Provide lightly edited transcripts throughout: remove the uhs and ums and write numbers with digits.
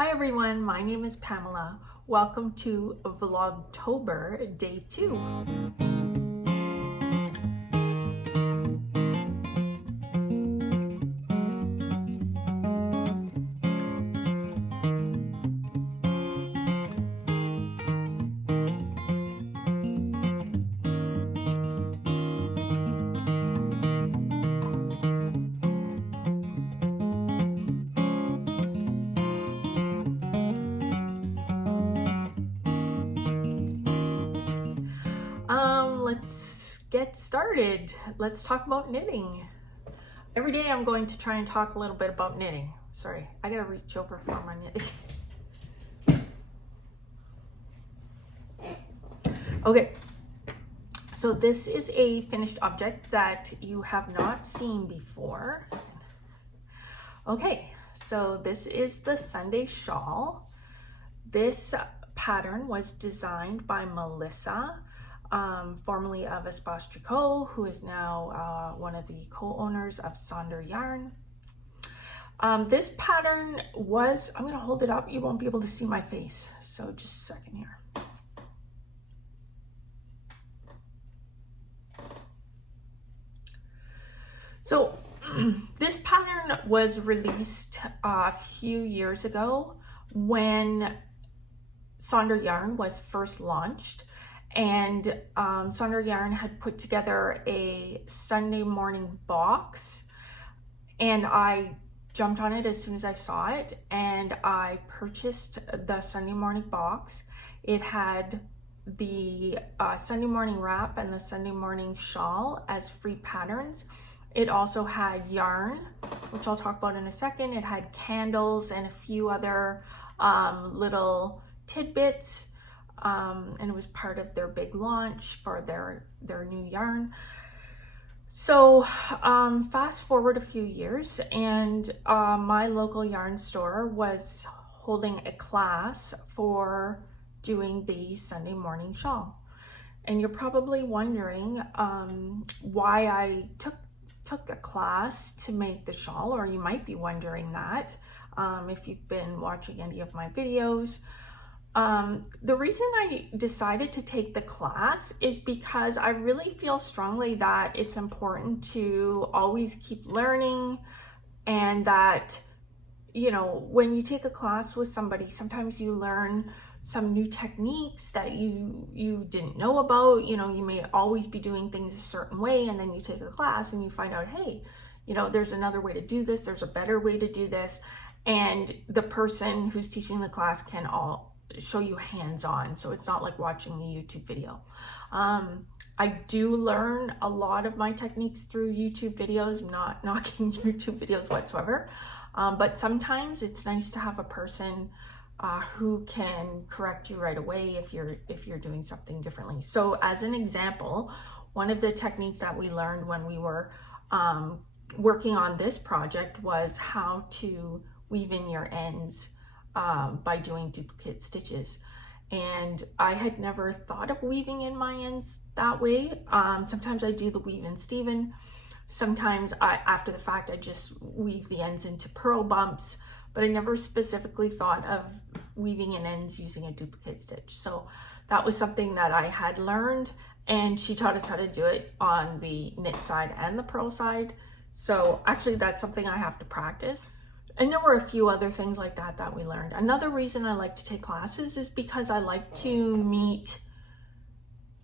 Hi everyone, my name is Pamela. Welcome to Vlogtober Day 2. Let's get started. Let's talk about knitting. Every day I'm going to try and talk a little bit about knitting. Sorry, I gotta reach over for my knitting. Okay, so this is a finished object that you have not seen before. Okay, so this is the Sunday shawl. This pattern was designed by Melissa, formerly of Espace Tricot, who is now one of the co-owners of Sonder Yarn. This pattern was, I'm going to hold it up, you won't be able to see my face, so just a second here. So this pattern was released a few years ago when Sonder Yarn was first launched, and Sonder Yarn had put together a Sunday morning box, and I jumped on it as soon as I saw it, and I purchased the Sunday morning box. It had the Sunday morning wrap and the Sunday morning shawl as free patterns. It also had yarn, which I'll talk about in a second. It had candles and a few other little tidbits, and it was part of their big launch for their new yarn. So fast forward a few years, and my local yarn store was holding a class for doing the Sunday morning shawl. And you're probably wondering why I took a class to make the shawl, or you might be wondering that if you've been watching any of my videos. The reason I decided to take the class is because I really feel strongly that it's important to always keep learning, and that, you know, when you take a class with somebody, sometimes you learn some new techniques that you didn't know about. You know, you may always be doing things a certain way, and then you take a class and you find out, hey, you know, there's another way to do this, there's a better way to do this, and the person who's teaching the class can all show you hands-on, so it's not like watching a YouTube video. I do learn a lot of my techniques through YouTube videos. I'm not knocking YouTube videos whatsoever, but sometimes it's nice to have a person who can correct you right away if you're doing something differently. So as an example, one of the techniques that we learned when we were working on this project was how to weave in your ends by doing duplicate stitches. And I had never thought of weaving in my ends that way. Sometimes I do the weave in Steven. Sometimes after the fact, I just weave the ends into purl bumps, but I never specifically thought of weaving in ends using a duplicate stitch. So that was something that I had learned, and she taught us how to do it on the knit side and the purl side. So actually that's something I have to practice. And there were a few other things like that we learned. Another reason I like to take classes is because I like to meet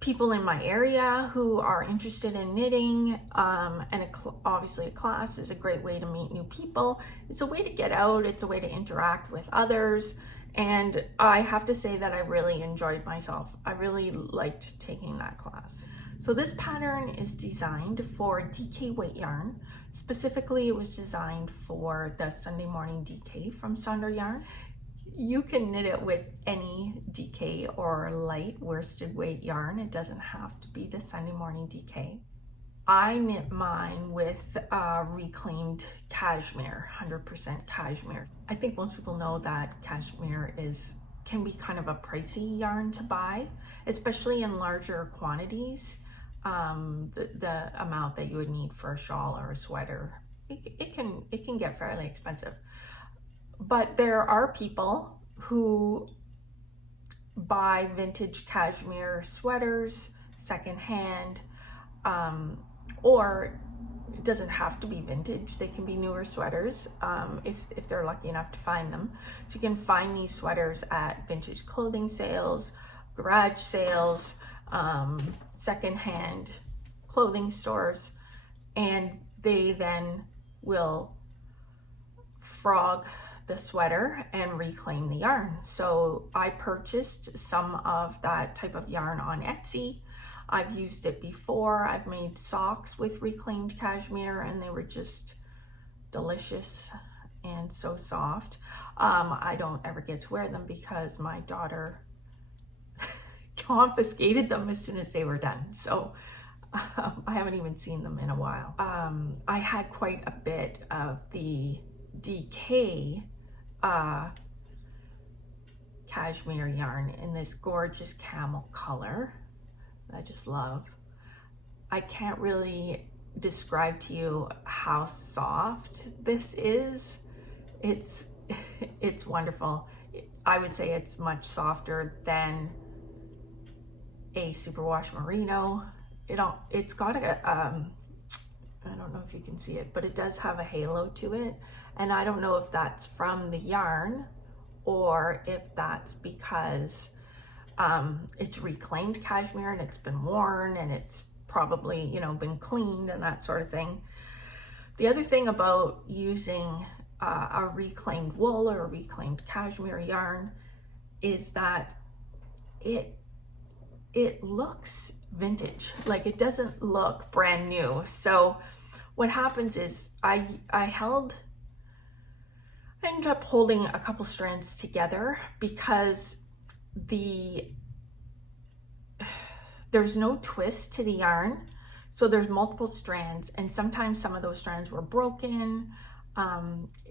people in my area who are interested in knitting, and obviously a class is a great way to meet new people. It's a way to get out, it's a way to interact with others, and I have to say that I really enjoyed myself. I really liked taking that class. So this pattern is designed for DK weight yarn. Specifically, it was designed for the Sunday morning DK from Sonder Yarn. You can knit it with any DK or light worsted weight yarn. It doesn't have to be the Sunday morning DK. I knit mine with reclaimed cashmere, 100% cashmere. I think most people know that cashmere can be kind of a pricey yarn to buy, especially in larger quantities. The amount that you would need for a shawl or a sweater, it can get fairly expensive. But there are people who buy vintage cashmere sweaters secondhand, or it doesn't have to be vintage. They can be newer sweaters if they're lucky enough to find them. So you can find these sweaters at vintage clothing sales, garage sales, secondhand clothing stores, and they then will frog the sweater and reclaim the yarn. So I purchased some of that type of yarn on Etsy. I've used it before. I've made socks with reclaimed cashmere, and they were just delicious and so soft. I don't ever get to wear them because my daughter confiscated them as soon as they were done. So I haven't even seen them in a while. I had quite a bit of the DK cashmere yarn in this gorgeous camel color that I just love. I can't really describe to you how soft this is. It's wonderful. I would say it's much softer than a superwash merino. It's got a I don't know if you can see it, but it does have a halo to it. And I don't know if that's from the yarn or if that's because it's reclaimed cashmere and it's been worn and it's probably, you know, been cleaned and that sort of thing. The other thing about using a reclaimed wool or a reclaimed cashmere yarn is that it looks vintage. Like, it doesn't look brand new. So what happens is I ended up holding a couple strands together because there's no twist to the yarn. So there's multiple strands, and sometimes some of those strands were broken.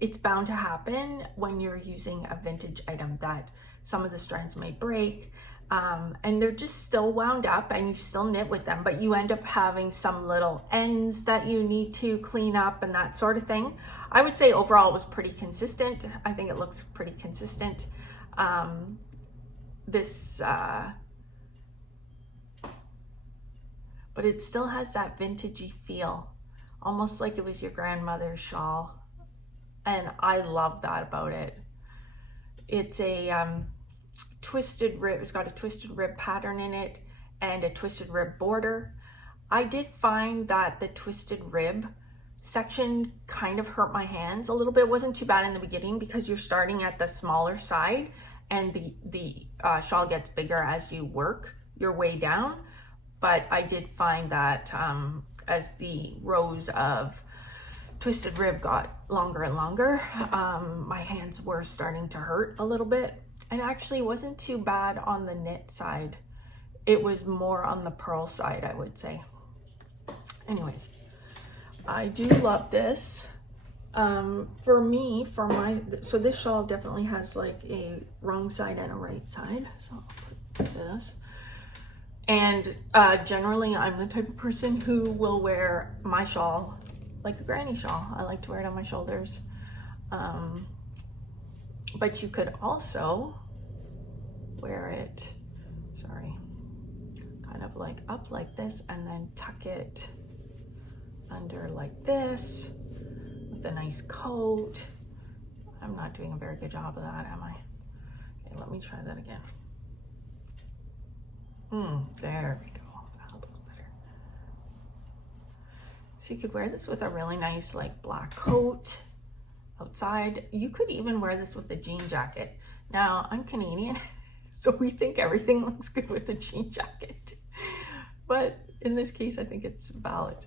It's bound to happen when you're using a vintage item that some of the strands may break. And they're just still wound up and you still knit with them, but you end up having some little ends that you need to clean up and that sort of thing. I would say overall it was pretty consistent. I think it looks pretty consistent. But it still has that vintagey feel, almost like it was your grandmother's shawl. And I love that about it. It's a twisted rib. It's got a twisted rib pattern in it and a twisted rib border. I did find that the twisted rib section kind of hurt my hands a little bit. It wasn't too bad in the beginning because you're starting at the smaller side and the shawl gets bigger as you work your way down. But I did find that as the rows of twisted rib got longer and longer, my hands were starting to hurt a little bit. And actually wasn't too bad on the knit side. It was more on the purl side, I would say. Anyways, I do love this. For me, so this shawl definitely has like a wrong side and a right side. So I'll put this. And generally I'm the type of person who will wear my shawl like a granny shawl. I like to wear it on my shoulders. But you could also wear it, kind of like up like this and then tuck it under like this with a nice coat. I'm not doing a very good job of that, am I? Okay, let me try that again. There we go, that'll look better. So you could wear this with a really nice like black coat outside. You could even wear this with a jean jacket. Now, I'm Canadian, so we think everything looks good with a jean jacket. But in this case, I think it's valid.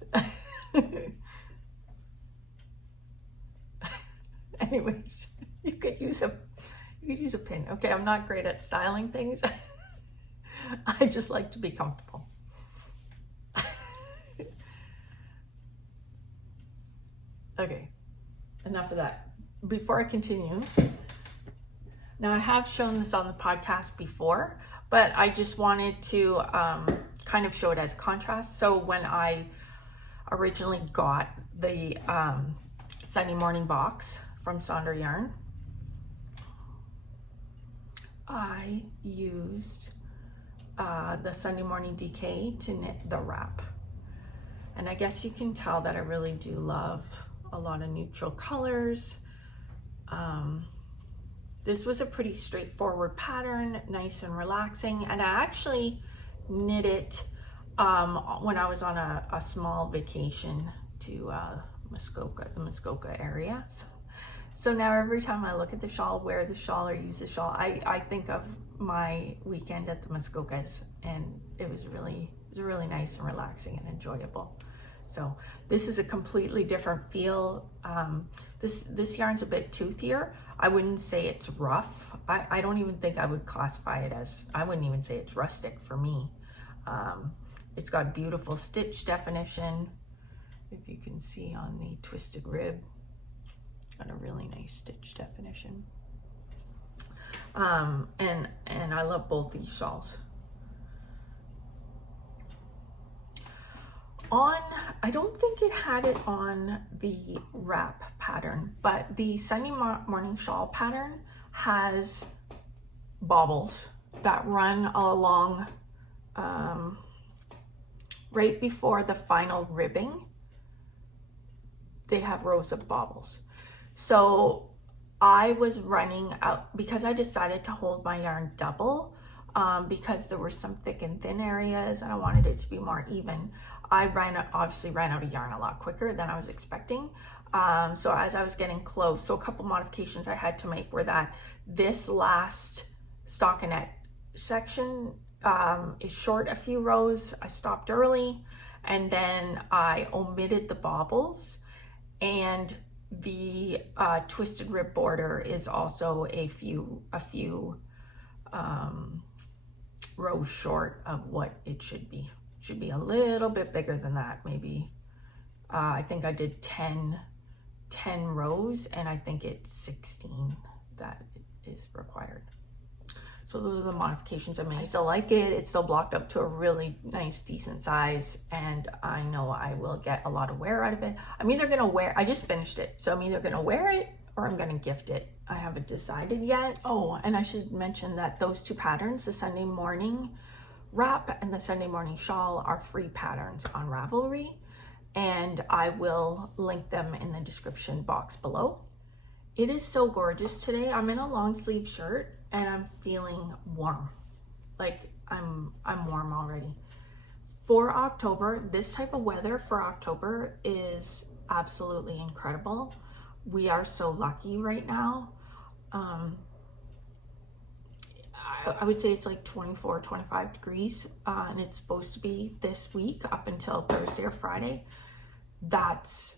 Anyways, you could use a pin. Okay, I'm not great at styling things. I just like to be comfortable. Okay, enough of that. Before I continue, now I have shown this on the podcast before, but I just wanted to kind of show it as contrast. So when I originally got the Sunday morning box from Sonder Yarn, I used the Sunday Morning DK to knit the wrap. And I guess you can tell that I really do love a lot of neutral colors. This was a pretty straightforward pattern, nice and relaxing. And I actually knit it when I was on a small vacation to Muskoka, the Muskoka area. So now every time I look at the shawl, wear the shawl, or use the shawl, I think of my weekend at the Muskokas, and it was really nice and relaxing and enjoyable. So this is a completely different feel. This yarn's a bit toothier. I wouldn't say it's rough. I don't even think I would classify it as, I wouldn't even say it's rustic for me. It's got beautiful stitch definition. If you can see on the twisted rib, got a really nice stitch definition. And I love both these shawls. I don't think it had it on the wrap pattern, but the Sunday Morning Shawl pattern has baubles that run along right before the final ribbing. They have rows of baubles. So I was running out, because I decided to hold my yarn double, because there were some thick and thin areas and I wanted it to be more even. I obviously ran out of yarn a lot quicker than I was expecting. So as I was getting close, so a couple modifications I had to make were that this last stockinette section is short a few rows. I stopped early, and then I omitted the baubles, and the twisted rib border is also a few rows short of what it should be. It should be a little bit bigger than that, maybe. I think I did 10 rows, and I think it's 16 that is required. So those are the modifications I made. I still like it. It's still blocked up to a really nice, decent size, and I know I will get a lot of wear out of it. I'm either gonna wear, I just finished it, so I'm either gonna wear it or I'm gonna gift it. I haven't decided yet. Oh, and I should mention that those two patterns, the Sunday Morning Wrap and the Sunday Morning Shawl, are free patterns on Ravelry, and I will link them in the description box below. It is so gorgeous today. I'm in a long sleeve shirt and I'm feeling warm. Like I'm warm already. For October, this type of weather for October is absolutely incredible. We are so lucky right now. I would say it's like 24, 25 degrees, and it's supposed to be this week up until Thursday or Friday. That's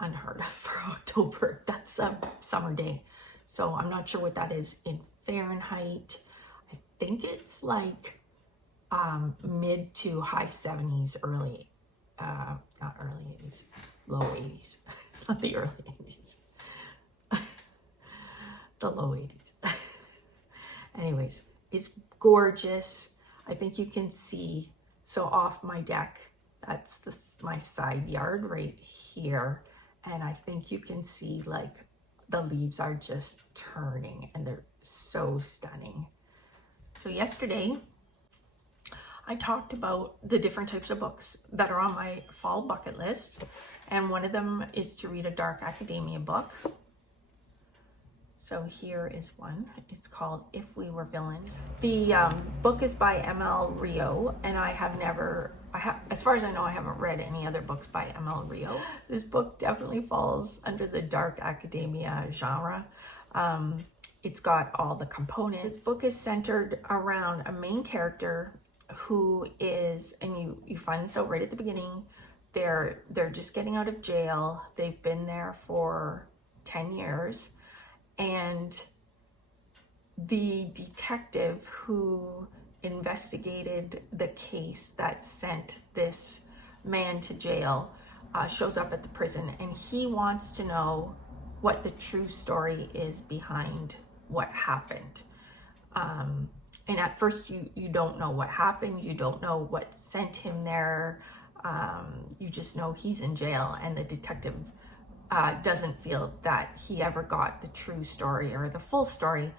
unheard of for October. That's a summer day. So I'm not sure what that is in Fahrenheit. I think it's like mid to high 70s, not early 80s, low 80s, not the early 80s, the low 80s. Anyways, it's gorgeous. I think you can see, so off my deck, that's my side yard right here. And I think you can see like the leaves are just turning and they're so stunning. So yesterday, I talked about the different types of books that are on my fall bucket list. And one of them is to read a dark academia book. So here is one. It's called If We Were Villains. The book is by M.L. Rio, and as far as I know, I haven't read any other books by M.L. Rio. This book definitely falls under the dark academia genre. It's got all the components. This book is centered around a main character who is, and you find this out right at the beginning, they're just getting out of jail. They've been there for 10 years. And the detective who investigated the case that sent this man to jail shows up at the prison, and he wants to know what the true story is behind what happened. And at first you don't know what happened, you don't know what sent him there, you just know he's in jail, and the detective doesn't feel that he ever got the true story or the full story.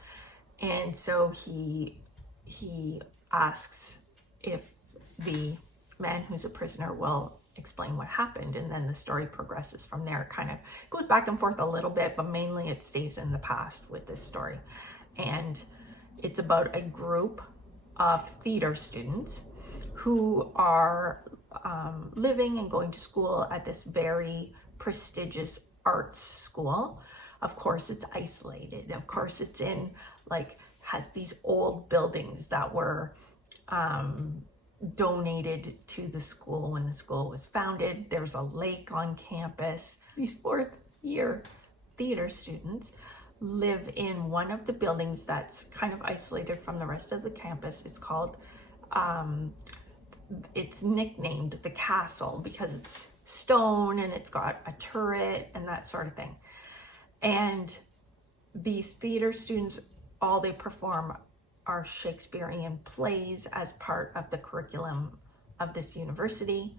And so he asks if the man who's a prisoner will explain what happened, and then the story progresses from there. It kind of goes back and forth a little bit, but mainly it stays in the past with this story. And it's about a group of theater students who are living and going to school at this very prestigious arts school. Of course, it's isolated. Of course, it's in has these old buildings that were donated to the school when the school was founded. There's a lake on campus. These fourth-year theater students live in one of the buildings that's kind of isolated from the rest of the campus. It's called, it's nicknamed the Castle because it's stone and it's got a turret and that sort of thing. And these theater students, all they perform are Shakespearean plays as part of the curriculum of this university.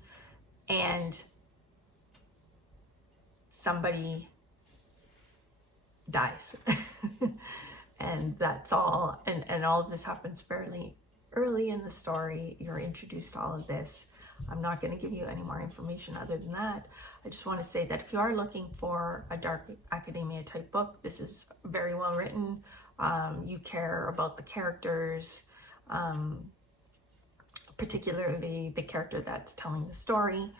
And somebody dies. And that's all. And all of this happens fairly early in the story. You're introduced to all of this. I'm not going to give you any more information other than that. I just want to say that if you are looking for a dark academia type book, this is very well written. You care about the characters, particularly the character that's telling the story,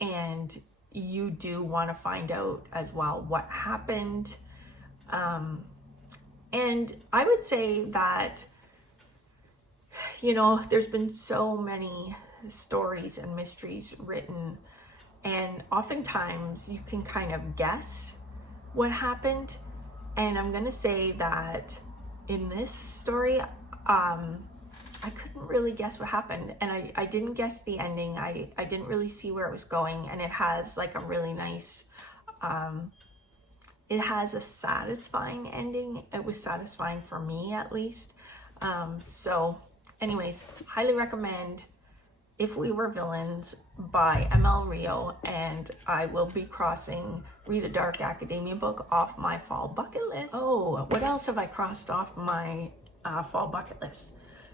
and you do want to find out as well what happened. And I would say that, there's been so many stories and mysteries written, and oftentimes you can kind of guess what happened. And I'm going to say that in this story, I couldn't really guess what happened. And I didn't guess the ending. I didn't really see where it was going. And it has a really nice, it has a satisfying ending. It was satisfying for me, at least. So anyways, highly recommend If We Were Villains by ML Rio, and I will be crossing Read a Dark Academia book off my fall bucket list. Oh, what else have I crossed off my fall bucket list?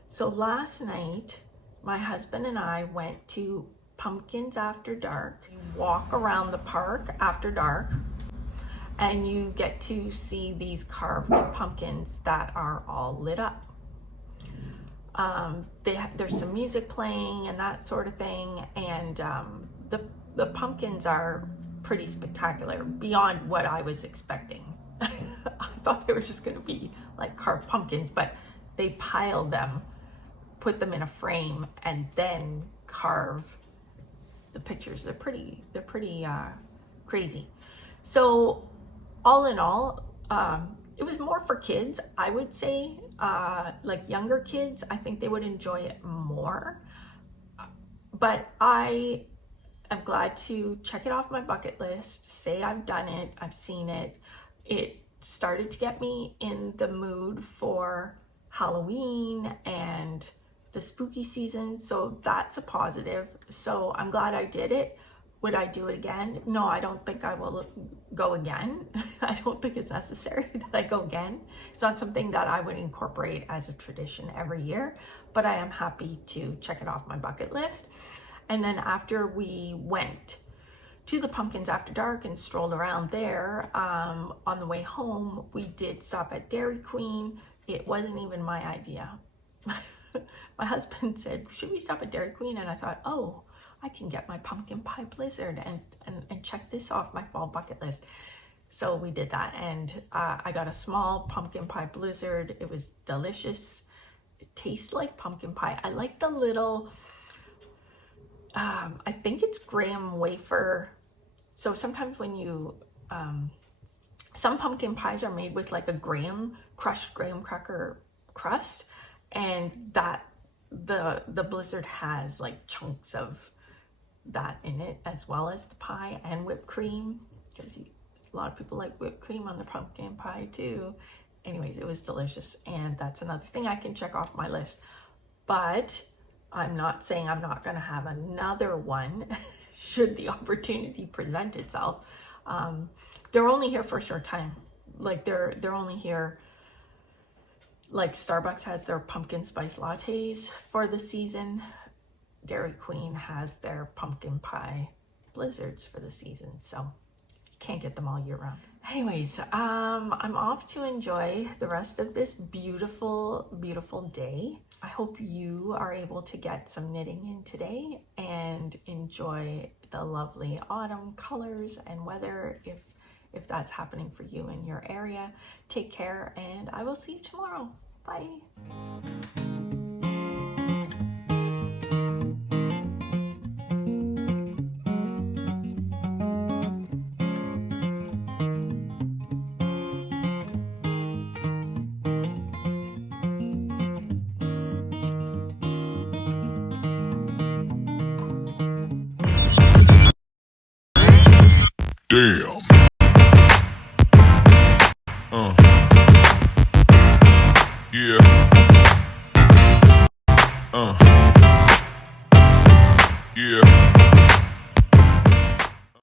So last night, my husband and I went to Pumpkins After Dark. You walk around the park after dark, and you get to see these carved pumpkins that are all lit up. There's some music playing and that sort of thing, and the pumpkins are pretty spectacular, beyond what I was expecting. I thought they were just going to be like carved pumpkins, but they pile them, put them in a frame, and then carve the pictures. They're pretty crazy. So all in all, it was more for kids, I would say. Like younger kids, I think they would enjoy it more. But I am glad to check it off my bucket list, say I've done it, I've seen it. It started to get me in the mood for Halloween and the spooky season, so that's a positive. So I'm glad I did it. Would I do it again? No, I don't think I will go again. I don't think it's necessary that I go again. It's not something that I would incorporate as a tradition every year, but I am happy to check it off my bucket list. And then after we went to the Pumpkins After Dark and strolled around there, on the way home, we did stop at Dairy Queen. It wasn't even my idea. My husband said, should we stop at Dairy Queen? And I thought, oh, I can get my pumpkin pie blizzard and check this off my fall bucket list. So we did that, and I got a small pumpkin pie blizzard. It was delicious. It tastes like pumpkin pie. I like the little, I think it's graham wafer. So sometimes when you, some pumpkin pies are made with like a crushed graham cracker crust, and that the blizzard has like chunks of that in it, as well as the pie and whipped cream, because a lot of people like whipped cream on the pumpkin pie too. Anyways, it was delicious, and that's another thing I can check off my list. But I'm not saying I'm not going to have another one should the opportunity present itself. They're only here for a short time. Like they're only here Like Starbucks has their pumpkin spice lattes for the season. Dairy Queen has their pumpkin pie blizzards for the season. So can't get them all year round. Anyways, I'm off to enjoy the rest of this beautiful, beautiful day. I hope you are able to get some knitting in today and enjoy the lovely autumn colors and weather if that's happening for you in your area. Take care, and I will see you tomorrow. Bye. Damn. Yeah. Yeah.